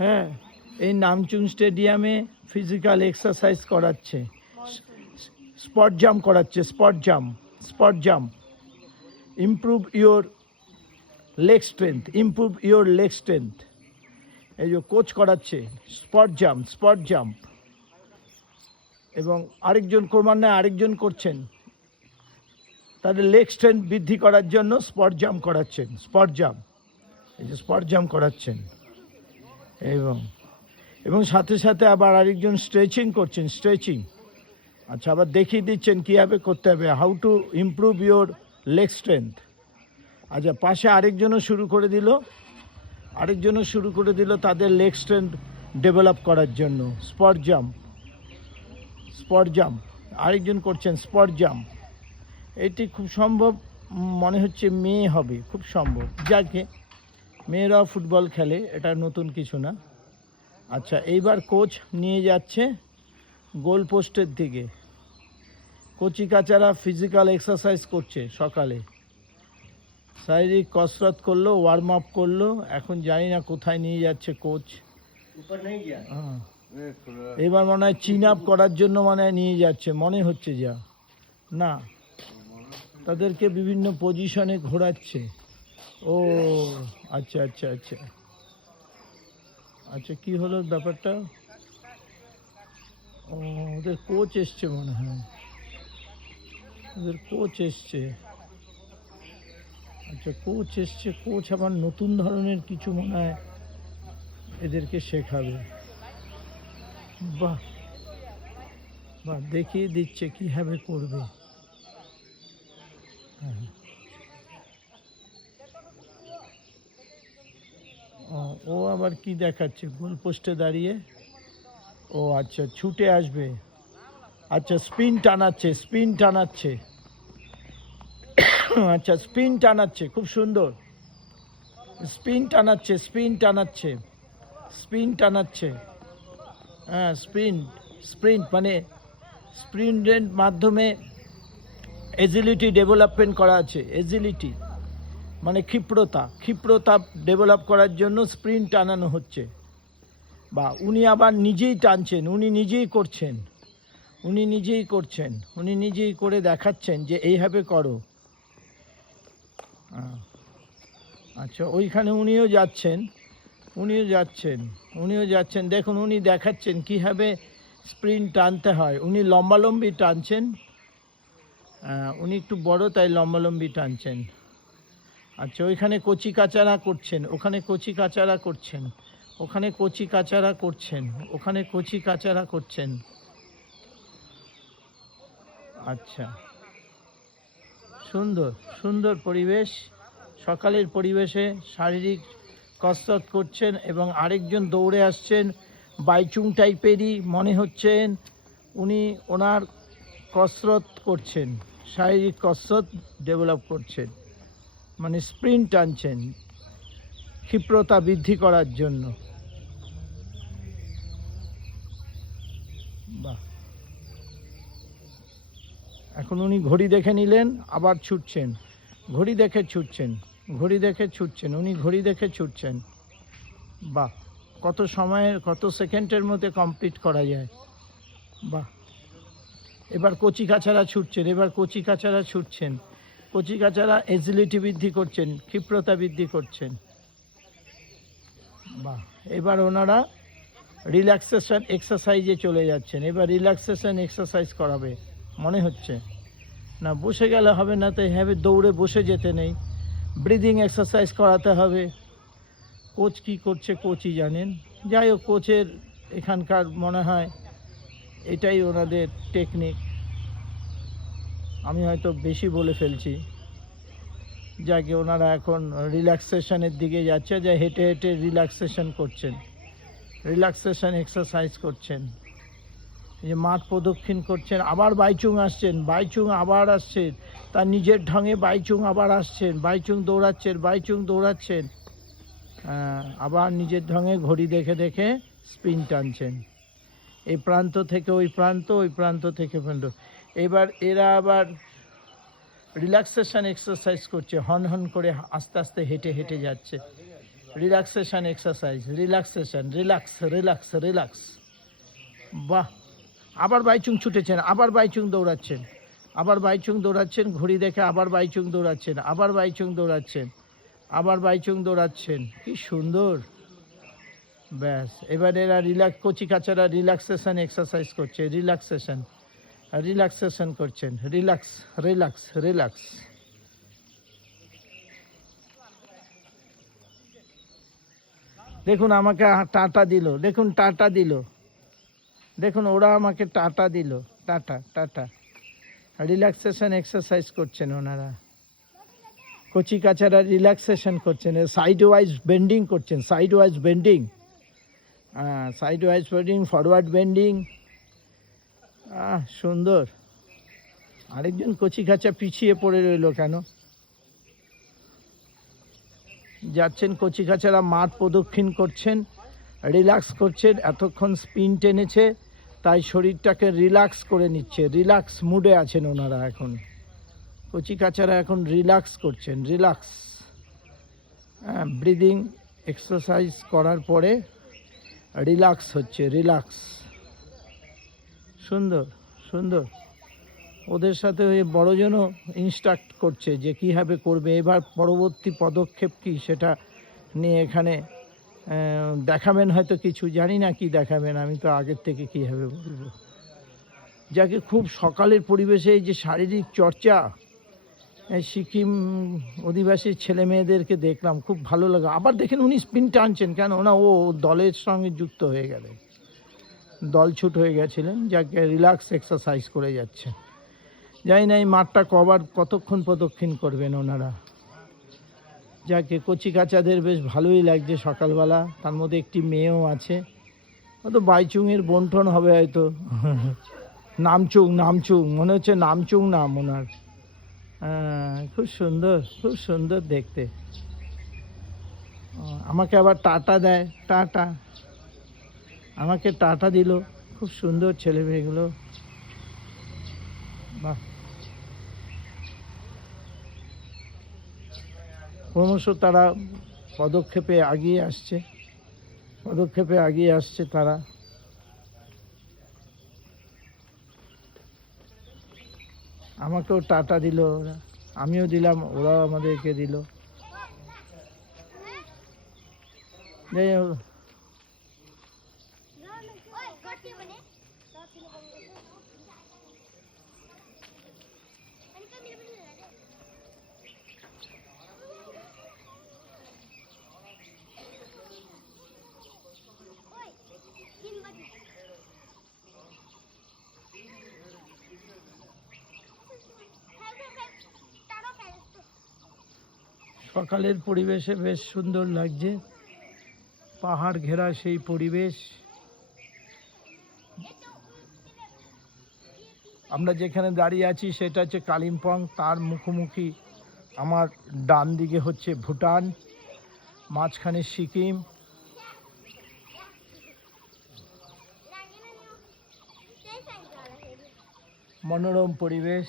হ্যাঁ, এই নামচুং স্টেডিয়ামে ফিজিক্যাল এক্সারসাইজ করাচ্ছে, স্পট জাম্প করাচ্ছে, spot jump improve your leg strength. এই যে কোচ করাচ্ছে স্পট জাম্প এবং ক্রমান্বয়ে আরেকজন করছেন, তাদের লেগ স্ট্রেংথ বৃদ্ধি করার জন্য স্পট জাম্প করাচ্ছেন এবং সাথে সাথে আবার আরেকজন স্ট্রেচিং। আচ্ছা, আবার দেখিয়ে দিচ্ছেন কীভাবে করতে হবে, how to improve your leg strength. আচ্ছা, পাশে আরেকজনও শুরু করে দিল তাদের লেগ স্ট্রেংথ ডেভেলপ করার জন্য স্পট জাম্প। আরেকজন করছেন স্পট জাম্প। এটি খুব সম্ভব মনে হচ্ছে মেয়ে হবে, খুব সম্ভব। যাকে মেয়েরাও ফুটবল খেলে, এটা নতুন কিছু না। আচ্ছা, এইবার কোচ নিয়ে যাচ্ছে গোল পোস্টের দিকে। কচিকাচারা ফিজিক্যাল এক্সারসাইজ করছে, সকালে শারীরিক কসরত করলো, ওয়ার্ম আপ করলো। এখন জানি না কোথায় নিয়ে যাচ্ছে কোচ। হ্যাঁ, এবার মনে হয় চিন আপ করার জন্য নিয়ে যাচ্ছে, মনে হচ্ছে যা না, তাদেরকে বিভিন্ন পজিশনে ঘোরাচ্ছে। ও আচ্ছা, কি হলো ব্যাপারটা? ও, ওদের কোচ এসছে মনে হয়, কোচ আবার নতুন ধরনের কিছু মনে হয় এদেরকে শেখাবে। বাহ, দেখিয়ে দিচ্ছে কিভাবে করবে। হ্যাঁ, ও আবার কি দেখাচ্ছে গোল পোস্টে দাঁড়িয়ে? ও আচ্ছা, ছুটে আসবে। আচ্ছা, স্পিন টানাচ্ছে। আচ্ছা, স্পিন টানাচ্ছে, খুব সুন্দর। স্পিন টানাচ্ছে। হ্যাঁ, স্প্রিন্টের মাধ্যমে এজিলিটি ডেভেলপমেন্ট করা আছে। এজিলিটি মানে ক্ষিপ্রতা ডেভেলপ করার জন্য স্প্রিন্ট টানানো হচ্ছে। বা উনি আবার নিজেই টানছেন, উনি নিজেই করে দেখাচ্ছেন যে এইভাবে করো। আচ্ছা, ওইখানে উনিও যাচ্ছেন। দেখুন, উনি দেখাচ্ছেন কিভাবে স্প্রিন্ট টানতে হয়। উনি লম্বালম্বি টানছেন, উনি একটু বড়, তাই লম্বালম্বি টানছেন। আচ্ছা, ওইখানে কচিকাচারা করছেন। আচ্ছা, সুন্দর পরিবেশ, সকালের পরিবেশে শারীরিক কসরত করছেন এবং আরেকজন দৌড়ে আসছেন, বাইচুং টাইপেরই মনে হচ্ছেন। উনি ওনার কসরত করছেন, শারীরিক কসরত ডেভেলপ করছেন, মানে স্প্রিন্ট টানছেন ক্ষিপ্রতা বৃদ্ধি করার জন্য। বাহ, এখন উনি ঘড়ি দেখে নিলেন, আবার ছুটছেন, ঘড়ি দেখে ছুটছেন। বাহ, কত সেকেন্ডের মধ্যে কমপ্লিট করা যায়। বাহ, এবার কচিকাচারা ছুটছেন, এজিলিটি বৃদ্ধি করছেন, ক্ষিপ্রতা বৃদ্ধি করছেন। বাহ, এবার ওনারা রিল্যাক্সেশন এক্সারসাইজে চলে যাচ্ছেন। এবার রিল্যাক্সেশন এক্সারসাইজ করাবে মনে হচ্ছে। না, বসে গেলে হবে না, তাই হ্যাঁ, দৌড়ে বসে যেতে নেই, ব্রিদিং এক্সারসাইজ করাতে হবে। কোচ কি করছে কোচই জানেন। যাই হোক, কোচের এখানকার মনে হয় এটাই ওনাদের টেকনিক। আমি হয়তো বেশি বলে ফেলছি। যাকে ওনারা এখন রিল্যাক্সেশনের দিকে যাচ্ছে, যে হেঁটে রিল্যাক্সেশন এক্সারসাইজ করছেন। এই যে মাঠ প্রদক্ষিণ করছেন, আবার বাইচুং আবার আসছেন, তার নিজের ঢঙে বাইচুং আবার আসছেন, বাইচুং দৌড়াচ্ছেন, আবার নিজের ঢঙে ঘড়ি দেখে স্পিন টানছেন, এই প্রান্ত থেকে ওই প্রান্ত থেকে প্রান্ত। এবার এরা আবার রিল্যাক্সেশন এক্সারসাইজ করছে, হন করে আস্তে আস্তে হেঁটে যাচ্ছে। Relaxation exercise, relaxation, relax relax relax. বাহ, আবার বাইচুং ছুটেছেন, আবার বাইচুং দৌড়াচ্ছেন, আবার বাইচুং দৌড়াচ্ছেন, ঘড়ি দেখে আবার বাইচুং দৌড়াচ্ছেন, আবার বাইচুং দৌড়াচ্ছেন, আবার বাইচুং দৌড়াচ্ছেন। কি সুন্দর। ব্যাস, এবার এরা রিল্যাক্স, কচি কাচারা রিল্যাক্সেশন এক্সারসাইজ করছে, রিল্যাক্সেশন রিল্যাক্সেশন করছেন, রিল্যাক্স রিল্যাক্স রিল্যাক্স। দেখুন আমাকে টাটা দিল, দেখুন টাটা দিল, দেখুন ওরা আমাকে টাটা দিল, টাটা টাটা। রিল্যাক্সেশন এক্সারসাইজ করছেন ওনারা, কচি কাচারা রিল্যাক্সেশন করছেন, সাইড ওয়াইজ বেন্ডিং করছেন, side wise bending, side wise bending, forward bending. সুন্দর। আরেকজন কচি কাচা পিছিয়ে পড়ে রইল কেন? যাচ্ছেন কচি কাচারা, মাঠ প্রদক্ষিণ করছেন, রিল্যাক্স করছেন, এতক্ষণ স্পিন টেনেছে তাই শরীরটাকে রিল্যাক্স করে নিচ্ছে, রিল্যাক্স মুডে আছেন ওনারা এখন। কচি কাচারা এখন রিল্যাক্স করছেন, রিল্যাক্স। ব্রিদিং এক্সারসাইজ করার পরে রিল্যাক্স হচ্ছে, রিল্যাক্স। সুন্দর সুন্দর। ওদের সাথে ওই বড়জনও ইনস্ট্রাক্ট করছে যে কীভাবে করবে, এবার পরবর্তী পদক্ষেপ কী সেটা নিয়ে এখানে দেখাবেন হয়তো কিছু, জানি না কি দেখাবেন, আমি তো আগের থেকে কীভাবে বলবো। যাকে খুব সকালের পরিবেশে এই যে শারীরিক চর্চা, সিকিম অধিবাসী ছেলে মেয়েদেরকে দেখলাম, খুব ভালো লাগে। আবার দেখেন উনি স্পিন টানছেন কেন না, ও দলের সঙ্গে যুক্ত হয়ে গেলেন, দলছুট হয়ে গেছিলেন, যাকে রিল্যাক্স এক্সারসাইজ করে যাচ্ছে। জানি না এই মাঠটা কতক্ষণ প্রদক্ষিণ করবেন ওনারা। যাকে কচি কাচাদের বেশ ভালোই লাগছে সকালবেলা, তার মধ্যে একটি মেয়েও আছে, হয়তো বাইচুংয়ের বন্টন হবে হয়তো। নামচুং, নামচুং মনে হচ্ছে, নামচুং নাম ওনার। খুব সুন্দর, খুব সুন্দর দেখতে। আমাকে আবার টাটা দেয়, টাটা, আমাকে টাটা দিল। খুব সুন্দর ছেলে মেয়েগুলো, বাহ। ক্রমশ তারা পদক্ষেপে এগিয়ে আসছে, পদক্ষেপে এগিয়ে আসছে তারা। আমাকেও টাটা দিল ওরা, আমিও দিলাম, ওরাও আমাদেরকে দিল। যাই হোক, সকালের পরিবেশে বেশ সুন্দর লাগছে, পাহাড় ঘেরা সেই পরিবেশ। আমরা যেখানে দাঁড়িয়ে আছি সেটা হচ্ছে কালিম্পং, তার মুখোমুখি আমার ডান দিকে হচ্ছে ভুটান, মাঝখানে সিকিম। মনোরম পরিবেশ।